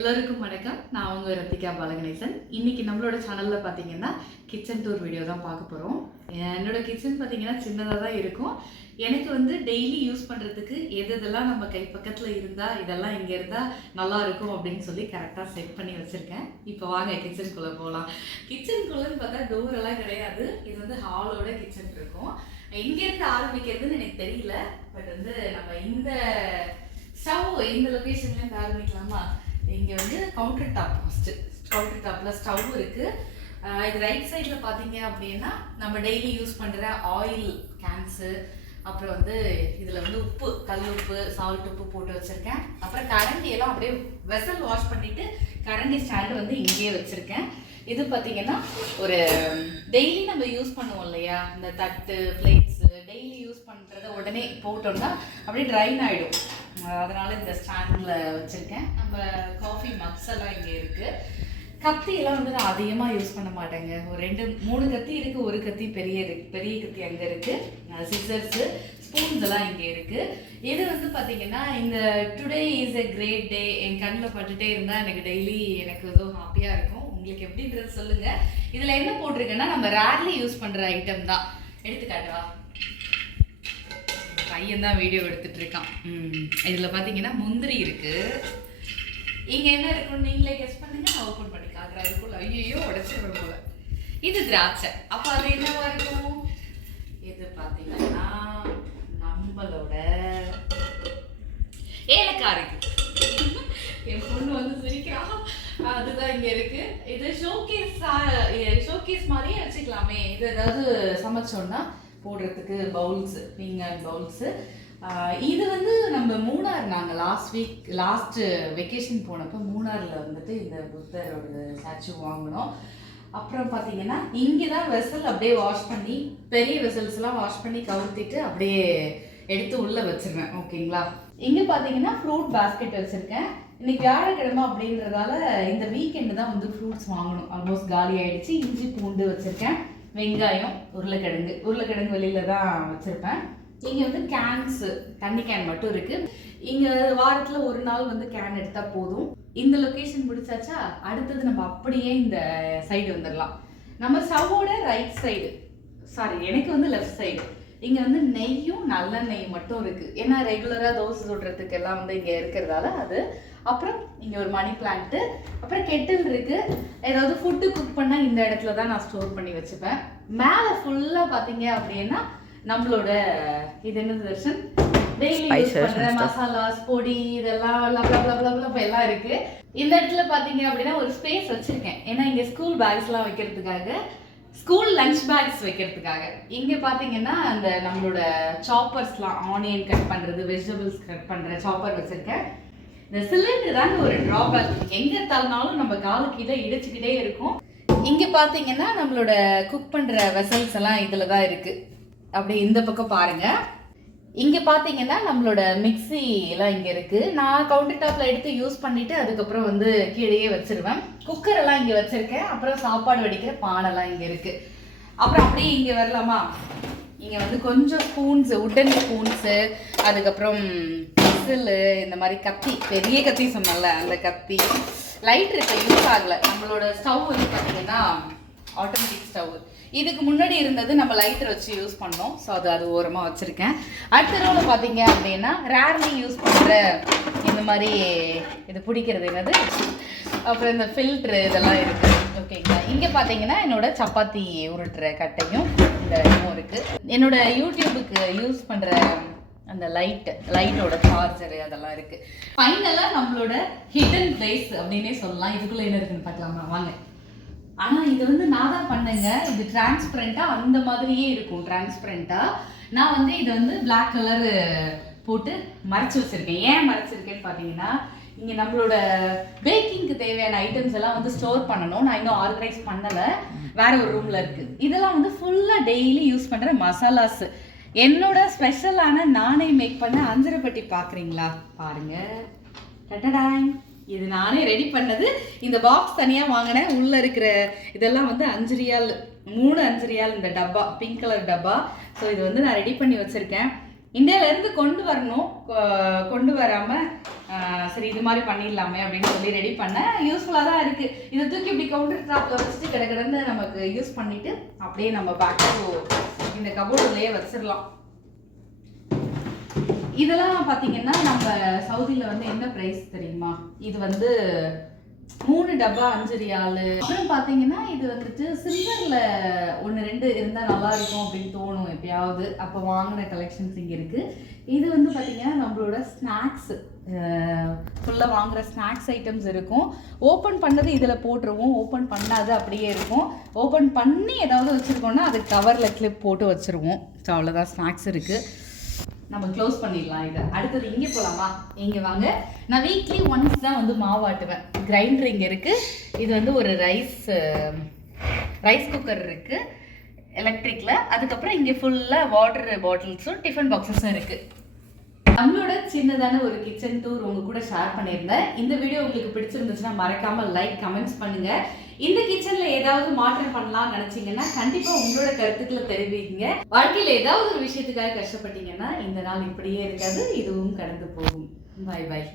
எல்லாருக்கும் வணக்கம். நான் உங்க ரத்திகா பாலகணேசன். இன்னைக்கு நம்மளோட சேனல்ல பாத்தீங்கன்னா கிச்சன் டூர் வீடியோ தான் பார்க்க போறோம். என்னோட கிச்சன் பாத்தீங்கன்னா சின்னதாக தான் இருக்கும். எனக்கு வந்து டெய்லி யூஸ் பண்றதுக்கு எதெல்லாம் நம்ம கை பக்கத்துல இருந்தா இதெல்லாம் இங்க இருந்தா நல்லா இருக்கும் அப்படின்னு சொல்லி கரெக்டா செட் பண்ணி வச்சிருக்கேன். இப்போ வாங்க கிச்சனுக்குள்ள போகலாம். கிச்சனுக்குள்ளன்னு பார்த்தா டோர் எல்லாம் கிடையாது. இது வந்து ஹாலோட கிச்சன் இருக்கும். எங்க இருந்து ஆரம்பிக்கிறதுன்னு எனக்கு தெரியல. பட் வந்து நம்ம இந்த ஸ்டவ் இந்த லொகேஷன்ல இருந்து ஆரம்பிக்கலாமா? இங்கே வந்து கவுண்டர் டாப், ஃபஸ்ட்டு கவுண்டர் டாப்பில் ஸ்டவ் இருக்குது. இது ரைட் சைடில் பார்த்தீங்க அப்படின்னா நம்ம டெய்லி யூஸ் பண்ணுற ஆயில் கேன்ஸு, அப்புறம் வந்து இதில் வந்து உப்பு, கல் உப்பு, சால்ட் உப்பு போட்டு வச்சுருக்கேன். அப்புறம் கரண்டி எல்லாம் அப்படியே வெசல் வாஷ் பண்ணிவிட்டு கரண்டி ஸ்டாண்டு வந்து இங்கேயே வச்சுருக்கேன். இது பார்த்தீங்கன்னா ஒரு டெய்லி நம்ம யூஸ் பண்ணுவோம் இல்லையா, இந்த தட்டு பிளேட்ஸு டெய்லி யூஸ் பண்ணுறத உடனே போட்டோம்னா அப்படியே ட்ரைன் ஆகிடும். அதனால இந்த ஸ்டாண்டில் வச்சுருக்கேன். நம்ம காஃபி மக்ஸ் எல்லாம் இங்கே இருக்குது. கத்தியெல்லாம் வந்து நான் அதிகமாக யூஸ் பண்ண மாட்டேங்க. ஒரு 2-3 கத்தி இருக்குது. ஒரு கத்தி பெரிய கத்தி அங்கே இருக்குது. சிசர்ஸு, ஸ்பூன்ஸ் எல்லாம் இங்கே இருக்குது. இது வந்து பார்த்தீங்கன்னா இந்த today is a great day என் கண்ணில் பட்டுட்டே இருந்தால் எனக்கு டெய்லி எனக்கு ஏதோ ஹாப்பியாக இருக்கும். உங்களுக்கு எப்படின்றது சொல்லுங்கள். இதில் என்ன போட்டிருக்கேன்னா நம்ம ரேர்லி யூஸ் பண்ணுற ஐட்டம் தான். எடுத்துக்காட்டுவா, பையன் தான் வீடியோ எடுத்துட்டு இருக்கான். இதில் பார்த்தீங்கன்னா முந்திரி இருக்கு. இங்க என்ன இருக்குன்னு நீங்களே கெஸ் பண்ணுங்க. நான் ஓப்பன் பண்ணி காட்டுறேன். அதுக்குள்ள ஐயோ உடைச்சிருவேன் போல. இது திராட்சை. அப்போ அது என்னவா இருக்கும்? இது பார்த்தீங்கன்னா நம்மளோட ஏலக்காய் இருக்கு. என் பொண்ணு வந்து சிரிக்கிறான். அதுதான் இங்க இருக்கு. இது ஷோகேஸ் மாதிரியே வச்சுக்கலாமே. இது ஏதாவது சமைச்சோன்னா போடுறதுக்கு பவுல்ஸ், பீங்கான் பவுல்ஸு. இது வந்து நம்ம மூணார், நாங்கள் லாஸ்ட் வெக்கேஷன் போனப்போ மூணாரில் வந்துட்டு இந்த புத்தரோட ஸ்டாச்சு வாங்கினோம். அப்புறம் பார்த்தீங்கன்னா இங்கே தான் வெசல் அப்படியே வாஷ் பண்ணி, பெரிய வெசல்ஸ்லாம் வாஷ் பண்ணி கவுத்திட்டு அப்படியே எடுத்து உள்ளே வச்சுருவேன். ஓகேங்களா? இங்கே பார்த்தீங்கன்னா ஃப்ரூட் பாஸ்கெட் வச்சுருக்கேன். இன்னைக்கு வியாழக்கிழமை அப்படின்றதால இந்த வீக்கெண்டு தான் வந்து ஃப்ரூட்ஸ் வாங்கணும். ஆல்மோஸ்ட் காலி ஆகிடுச்சு. இஞ்சி பூண்டு வச்சுருக்கேன், வெங்காயம், உருளைக்கிழங்கு வெளியில தான் வச்சிருப்பேன். இங்கே வந்து கேன்ஸு, தண்ணி கேன் மட்டும் இருக்கு. இங்கே வாரத்தில் ஒரு நாள் வந்து கேன் எடுத்தால் போதும். இந்த லொக்கேஷன் முடிச்சாச்சா, அடுத்தது நம்ம அப்படியே இந்த சைடு வந்துடலாம். நம்ம ஸ்டவ்வோட ரைட் சைடு, சாரி எனக்கு வந்து லெஃப்ட் சைடு, இங்கே வந்து நெய்யும் நல்லெண்ணெய் மட்டும் இருக்கு. ஏன்னா ரெகுலராக தோசை சுடுறதுக்கு எல்லாம் வந்து இங்கே இருக்கிறதால அது. அப்புறம் இங்கே ஒரு மணி பிளான்ட்டு, அப்புறம் கெட்டில் இருக்கு. ஏதாவது ஃபுட்டு குக் பண்ணால் இந்த இடத்துல தான் நான் ஸ்டோர் பண்ணி வச்சுப்பேன். மேலே ஃபுல்லாக பார்த்தீங்க அப்படின்னா நம்மளோட இது என்னது தர்ஷன், டெய்லி யூஸ் பண்ணுற மசாலாஸ், பொடி, இதெல்லாம் எல்லாம் இருக்கு. இந்த இடத்துல பார்த்தீங்க அப்படின்னா ஒரு ஸ்பேஸ் வச்சிருக்கேன். ஏன்னா இங்கே ஸ்கூல் பேக்ஸ்லாம் வைக்கிறதுக்காக, ஸ்கூல் லஞ்ச் பேக்ஸ் வைக்கிறதுக்காக. இங்கே பார்த்தீங்கன்னா அந்த நம்மளோட சாப்பர்ஸ்லாம், ஆனியன் கட் பண்ணுறது, வெஜிடபிள்ஸ் கட் பண்ணுற சாப்பர் வச்சுருக்கேன். இந்த சிலிண்டர் தான் ஒரு ட்ராபேக். எங்கே தள்ளினாலும் நம்ம காலு கீழே இடிச்சுக்கிட்டே இருக்கும். இங்கே பார்த்தீங்கன்னா நம்மளோட குக் பண்ணுற வெசல்ஸ் எல்லாம் இதில் தான் இருக்குது. அப்படி இந்த பக்கம் பாருங்கள். இங்கே பார்த்தீங்கன்னா நம்மளோட மிக்சி எல்லாம் இங்கே இருக்குது. நான் கவுண்டர் டாப்பில் எடுத்து யூஸ் பண்ணிவிட்டு அதுக்கப்புறம் வந்து கீழேயே வச்சுருவேன். குக்கர் எல்லாம் இங்கே வச்சுருக்கேன். அப்புறம் சாப்பாடு வடிக்கிற பானைலாம் இங்கே இருக்குது. அப்புறம் அப்படியே இங்கே வரலாமா? இங்கே வந்து கொஞ்சம் ஸ்பூன்ஸு, உட்டன் ஸ்பூன்ஸு, அதுக்கப்புறம் விசிலு, இந்த மாதிரி கத்தி, பெரிய கத்தி சொன்னல அந்த கத்தி, லைட்ரு இப்போ யூஸ் ஆகலை. நம்மளோட ஸ்டவ் வந்து பார்த்தீங்கன்னா ஆட்டோமேட்டிக் ஸ்டவ். இதுக்கு முன்னாடி இருந்தது நம்ம லைட்டர் வச்சு யூஸ் பண்ணோம். ஸோ அது ஓரமாக வச்சுருக்கேன். அடுத்த ரோவில் பார்த்தீங்க அப்படின்னா ரேர்லி யூஸ் பண்ணுற இந்த மாதிரி இது பிடிக்கிறது என்னது, அப்புறம் இந்த ஃபில்ட்ரு இதெல்லாம் இருக்குது. ஓகேங்களா? இங்கே பார்த்தீங்கன்னா என்னோட சப்பாத்தி உருட்டுற கட்டையும் இந்த இதுவும் இருக்குது. என்னோட யூடியூபுக்கு யூஸ் பண்ணுற அந்த லைட்டோட சார்ஜரு அதெல்லாம் இருக்குது. ஃபைனலாக நம்மளோட ஹிடன் பிளேஸ் அப்படின்னே சொல்லலாம். இதுக்குள்ளே என்ன இருக்குன்னு பார்க்கலாமா? வாங்க. ஆனால் இது வந்து நான் தான் பண்ணேங்க. இது டிரான்ஸ்பரண்ட்டாக அந்த மாதிரியே இருக்கும். டிரான்ஸ்பரண்ட்டாக நான் வந்து இதை வந்து பிளாக் கலரு போட்டு மறைச்சி வச்சுருக்கேன். ஏன் மறைச்சிருக்கேன்னு பார்த்தீங்கன்னா, இங்கே நம்மளோட பேக்கிங்க்கு தேவையான ஐட்டம்ஸ் எல்லாம் வந்து ஸ்டோர் பண்ணணும். நான் இன்னும் ஆர்கனைஸ் பண்ணலை, வேற ஒரு ரூமில் இருக்குது. இதெல்லாம் வந்து ஃபுல்லாக டெய்லி யூஸ் பண்ணுற மசாலாஸ். என்னோட ஸ்பெஷலான நானே மேக் பண்ண அஞ்சரைப்பட்டி பார்க்குறீங்களா? பாருங்கள், டட்டடாய், இது நானே ரெடி பண்ணது. இந்த பாக்ஸ் தனியாக வாங்கினேன். உள்ளே இருக்கிற இதெல்லாம் வந்து 5 ரியால், 3 5 ரியால் இந்த டப்பா, பிங்க் கலர் டப்பா. ஸோ இது வந்து நான் ரெடி பண்ணி வச்சுருக்கேன். இந்தியாவிலேருந்து கொண்டு வரணும், கொண்டு வராமல் சரி இது மாதிரி பண்ணிடலாமே அப்படின்னு சொல்லி ரெடி பண்ணேன். யூஸ்ஃபுல்லாக தான் இருக்குது. இதை தூக்கி இப்படி கவுண்டர் டாப்பில் வச்சுட்டு கிடக்கிடந்து நமக்கு யூஸ் பண்ணிவிட்டு அப்படியே நம்ம பேக் இந்த கபோர்டுலேயே வச்சிடலாம். இதெல்லாம் பார்த்தீங்கன்னா நம்ம சவுதியில் வந்து என்ன ப்ரைஸ் தெரியுமா? இது வந்து 3 டப்பா 5 ரியாலு. அப்புறம் பார்த்தீங்கன்னா இது வந்துட்டு சில்வரில் 1-2 இருந்தால் நல்லா இருக்கும் அப்படின்னு தோணும் எப்பயாவது. அப்போ வாங்கின கலெக்ஷன்ஸ் இங்கே இருக்குது. இது வந்து பார்த்தீங்கன்னா நம்மளோட ஸ்நாக்ஸு, ஃபுல்லாக வாங்குகிற ஸ்நாக்ஸ் ஐட்டம்ஸ் இருக்கும். ஓப்பன் பண்ணது இதில் போட்டுருவோம், ஓப்பன் பண்ணாது அப்படியே இருக்கும். ஓப்பன் பண்ணி ஏதாவது வச்சுருக்கோன்னா அது கவரில் கிளிப் போட்டு வச்சுருவோம். ஸோ அவ்வளோதான், ஸ்நாக்ஸ் இருக்குது. நம்ம க்ளோஸ் பண்ணிடலாம். இதை அடுத்தது இங்கே போகலாமா? இங்கே வாங்க. நான் வீக்லி ஒன்ஸ் தான் வந்து மாவாட்டுவேன். கிரைண்டர் இங்கே இருக்குது. இது வந்து ஒரு ரைஸ் குக்கர் இருக்குது எலக்ட்ரிக்கில். அதுக்கப்புறம் இங்கே ஃபுல்லாக வாட்டர் பாட்டில்ஸும் டிஃபன் பாக்ஸஸும் இருக்குது. நம்மளோட சின்னதான ஒரு கிச்சன் டூர் உங்க கூட ஷேர் பண்ணியிருந்தேன். இந்த வீடியோ உங்களுக்கு பிடிச்சிருந்துச்சுன்னா மறக்காம லைக், கமெண்ட்ஸ் பண்ணுங்க. இந்த கிச்சன்ல ஏதாவது மாற்றம் பண்ணலாம்னு நினைச்சீங்கன்னா கண்டிப்பா உங்களோட கருத்துக்களை தெரிவிங்க. வாழ்க்கையில ஏதாவது ஒரு விஷயத்துக்காக கஷ்டப்பட்டீங்கன்னா இந்த நாள் இப்படியே இருக்காது, இதுவும் கடந்து போகும். பாய் பாய்.